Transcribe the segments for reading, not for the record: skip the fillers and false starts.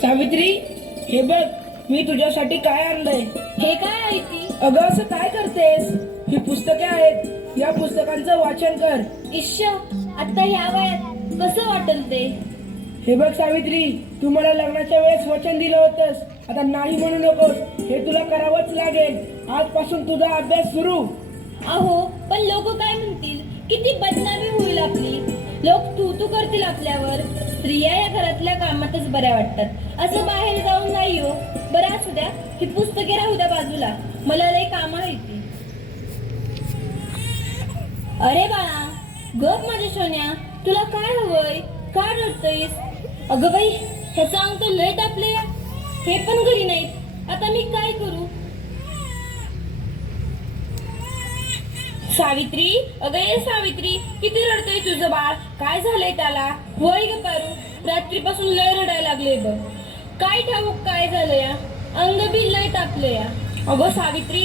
सावित्री, हे बघ मी तुझ्यासाठी काय आणलंय. हे काय आहे ती? अगं असं काय करतेस? ही पुस्तके आहेत, या पुस्तकांचं वाचन कर. इश्श, आता ह्या वयात कसं वाटेल ते? हे बघ सावित्री, तू मला लग्नाच्या वेळेस वचन दिलं होतंस, आता नाही म्हणू नकोस. हे तुला करावंच लागेल. आजपासून तुझा अभ्यास सुरू. अहो, पण लोक काय म्हणतील? किती बदनामी होईल आपली. लोक तू करतील आपल्यावर. स्त्रिया या घरातल्या कामातच बऱ्या वाटतात, असं बाहेर जाऊन नाही हो. बरं असू द्या, ही पुस्तके राहू द्या बाजूला, मला लय काम आहे ती. अरे बाळा, गप माझ्या सोन्या, तुला काय हवंय? काय रडतयस? अगं बाई, ह्याचं अंग तर लय तापले. हे पण घरी नाहीत, आता मी काय करू? सावित्री, अगं ये सावित्री, किती रडतय तुझं बाळ? काय झालंय त्याला? होय ग पारू, रात्रीपासून लय रडायला लागले बघ. काय ठाऊक काय झालं या? अंग बी लय तापलं या. अगं सावित्री,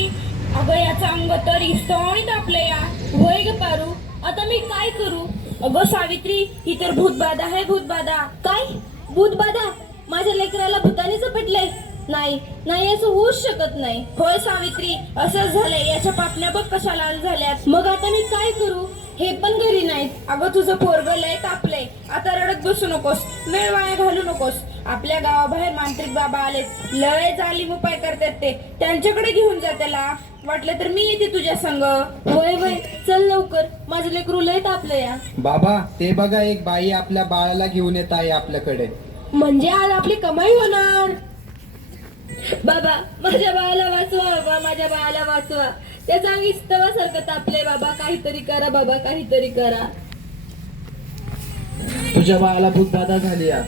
अगं याचं अंग तर इस्तवणी तापलं या. होय ग पारू, आता मी काय करू? अगं सावित्री, ही तर भूतबाधा आहे, भूतबाधा. काय भूतबाधा? माझ्या लेकराला भूताने झपटलंय? नाही नाही, असं होऊच शकत नाही. होय सावित्री, असंच झालंय. याच्या पापण्या बघ कशा लाल झाल्यात. मग आता मी काय करू? हे पण घरी नाहीत. अगं तुझं पोरगं लय तापलंय, आता रडत बसू नकोस, वेळ वाया घालू नकोस. आपल्या गावाबाहेर मांत्रिक बाबा आलेत, लय जालीम उपाय करतात ते. त्यांच्याकडे घेऊन जा त्याला. वाटलं तर मी येते तुझ्या संग. वय वय, चल लवकर, माझं लेकरू लय तापलं या. बाबा, ते बघा, एक बाई आपल्या बाळाला घेऊन येत आहे आपल्याकडे. म्हणजे आज आपली कमाई होणार. बाबा, माझ्या बाळाला वाचवा. बाबा, माझ्या बाळाला वाचवा. त्याचा अंग इस्तवासारखं तापले. बाबा, काहीतरी करा. बाबा, काहीतरी करा. तुझ्या बाळाला भूतबाधा झाली या.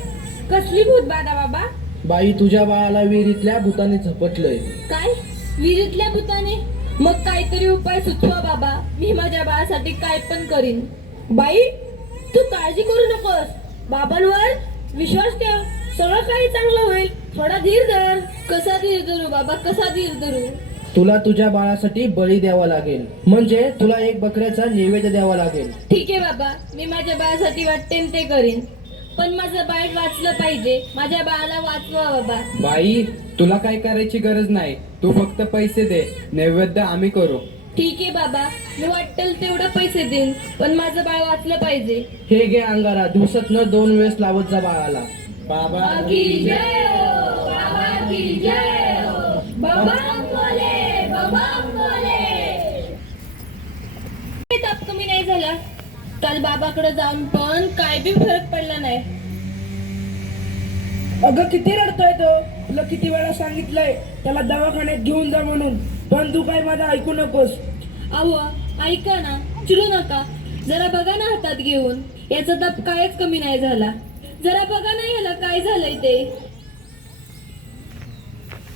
कसली भूतबाधा बाबा? बाई, तुझ्या बाळाला विहिरीतल्या भूताने झपटलंय. काय? विहिरीतल्या भूताने? मग काहीतरी उपाय सुचवा बाबा, मी माझ्या बाळासाठी काय पण करीन. बाई, तू काळजी करू नकोस, बाबांवर विश्वास ठेव, सगळं काही चांगलं होईल. थोडा धीर धर. कसा धीर धरू बाबा, कसा धीर धरू? तुला तुझ्या बाळासाठी बळी द्यावा लागेल, म्हणजे तुला एक बकऱ्याचा नैवेद्य द्यावा लागेल. ठीक आहे बाबा, मी माझ्या बाळासाठी वाटते ते करीन, पण माझं बाळ वाचलं पाहिजे. माझ्या बाळाला वाचवा बाबा. बाई, तुला काय करायची गरज नाही, तू फक्त पैसे दे, नैवेद्य आम्ही करू. ठीक आहे बाबा, मी वाटेल तेवढं पैसे देईन, पण माझं बाळ वाचलं पाहिजे. हे घे अंगारा, दिवसातनं 2 वेळेस लावत जा बाळाला. बाबा की जय हो, बाबा की जय हो, बाबा बोले, बाबा बोले. ताप कमी नाही झाला. काल बाबाकडे जाऊन पण काय बी फरक पडला नाही. अगं किती रडतोय तो. तुला किती वेळा सांगितलंय त्याला दवाखान्यात घेऊन जा म्हणून, पण तू काय माझं ऐकू नकोस. अहो, ऐका ना, चिडू नका. जरा बघा ना हातात घेऊन, याचा ताप कायच कमी नाही झाला. जरा बघा ना याला काय झालंय ते.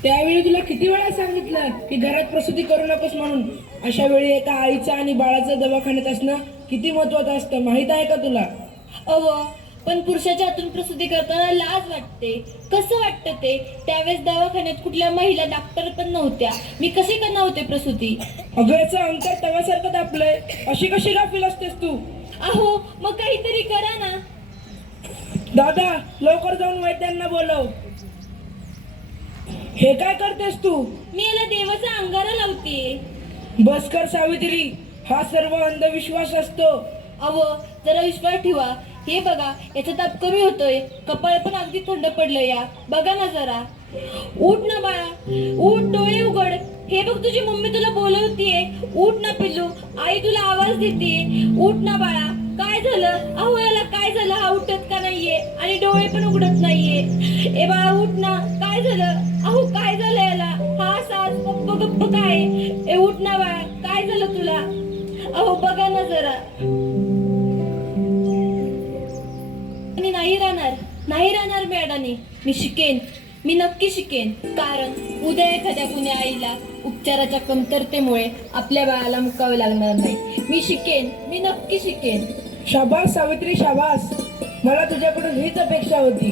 त्यावेळी तुला किती वेळा सांगितलं की घरात प्रसूती करू नकोस म्हणून. अशा वेळी एका आईचं आणि बाळाचं दवाखान्यात असणं किती महत्वाचं असतं, माहित आहे का तुला? अहो, पण पुरुषाच्या हातून प्रसूती करताना लाज वाटते. कसं वाटतं ते? त्यावेळेस दवाखान्यात कुठल्या महिला डॉक्टर पण नव्हत्या. मी कशी करणार होते प्रसूती? अगं याचं अंतर तव्यासारखं तापलंय, अशी कशी गाफील असतेस तू? अहो, मग काहीतरी करा ना. दादा, लवकर जाऊन वैद्यांना बोलव. हे काय करतेस तू? मी याला देवाचा अंगारा लावते. बस कर सावित्री, हा सर्व अंधविश्वास असतो. अहो, जरा विश्वास ठेवा. हे बघा, याचा ताप कमी होतोय, कपाळ पण अगदी थंड पडलं या. बघा ना जरा. उठ ना बाळा, उठ, डोळे उघड. हे बघ, तुझी मम्मी तुला बोलवतीये. उठ ना पिल्लू, आई तुला आवाज देते. उठ ना बाळा. काय झालं? अहो, याला काय झालं? हा उठत का नाहीये आणि डोळे पण उघडत नाहीये. ए बाळा, उठ ना. काय झालं? अहो, काय झालं याला? हा सास गप्प गप्प काय? ए उठ ना बाळा, काय झालं तुला? अहो, बघा ना जरा. नाही राहणार मॅडमनी. मी शिकेन, मी नक्की शिकेन. कारण उद्या एखाद्या कुण्या आईला उपचाराच्या कमतरतेमुळे आपल्या बाळाला मुकावे लागणार नाही. मी शिकेन, मी नक्की शिकेन. शाबास सावित्री, शाबास. मला तुझ्याकडून हीच अपेक्षा होती.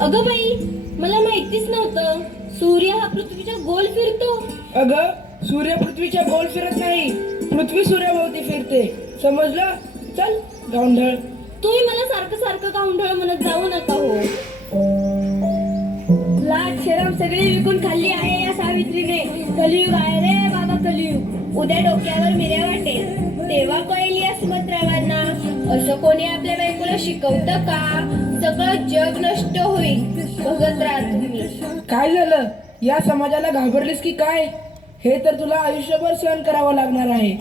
अगं बाई, मला माहितीच नव्हतं सूर्य हा पृथ्वीच्या गोल फिरतो. अगं सूर्य पृथ्वीच्या गोल फिरत नाही, पृथ्वी सूर्याभोवती फिरते. समजलं? चल गावंढळ. तुम्ही मला सारखं सारखं गावंढळ म्हणत जाऊ नका हो. लाट शरम सगळी विकून खाल्ली आहे या सावित्रीने. कलियुग आहे रे बाबा, कलियुग. उद्या डोक्यावर मिऱ्या वाटेल तेव्हा कळेल या सुमंत्रावांना. असं कोणी आपल्या बायकोला शिकवतं का? सगळं जग नष्ट होईल, बघत राहा तुम्ही. काय झालं? या समाजाला घाबरलीस की काय? हे तर तुला आयुष्यभर सहन करावं लागणार आहे.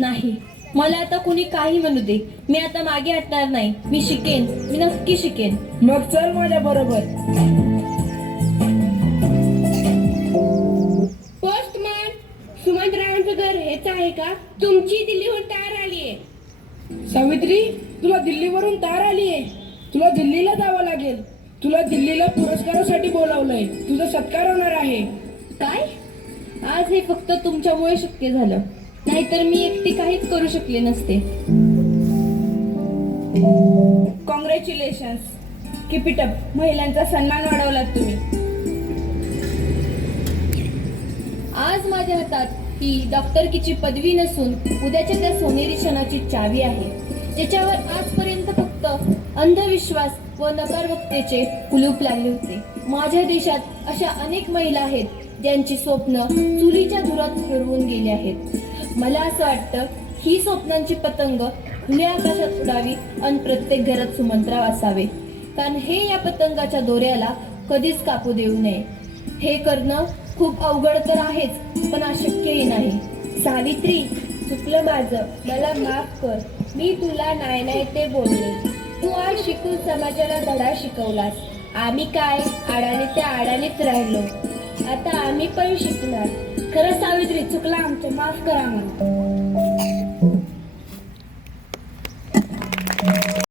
नाही, मला आता कुणी काही म्हणू दे, मी आता मागे हटणार नाही. मी शिकेन, मी नक्की शिकेन. मग चल माझ्या बरोबर. पोस्टमॅन, सुमंतरावांचं घर हेच आहे का? तुमची दिल्लीहून तार आलीये. सावित्री, तुला दिल्लीवरून तार आलीये. तुला दिल्लीला जावं लागेल. तुला दिल्लीला पुरस्कारासाठी बोलावलंय. तुझा सत्कार होणार आहे. काय? आज हे फक्त तुमच्यामुळे शक्य झालं, नाहीतर मी एकटी काहीच करू शकले नसते. Congratulations, keep it up. महिलांचा सन्मान वाढवलात तुम्ही. आज माझ्या हातात ही डॉक्टरकीची पदवी नसून उद्याच्या त्या सोनेरी क्षणाची चावी आहे, ज्याच्यावर आजपर्यंत फक्त अंधविश्वास व नकारवक्तेचे कुलूप लागले होते. माझ्या देशात अशा अनेक महिला आहेत ज्यांची स्वप्न चुलीच्या धुरात हरवून गेली आहेत. मला असं वाटतं ही स्वप्नांची पतंग खुल्या आकाशात उडावी आणि प्रत्येक घरात सुमंत्राव असावे, कारण हे या पतंगाच्या दोऱ्याला कधीच कापू देऊ नये. हे करणं खूप अवघड तर आहेच, पण अशक्यही नाही. सावित्री, चुकलं माझं, मला माफ कर. मी तुला नाही नाही ते बोलले. तू आज शिकून समाजाला धडा शिकवलास. आम्ही काय आडाने त्या आडानेच राहिलो. आता आम्ही पण शिकणार. खरं सावित्री, चुकला आमचं, माफ करा मला.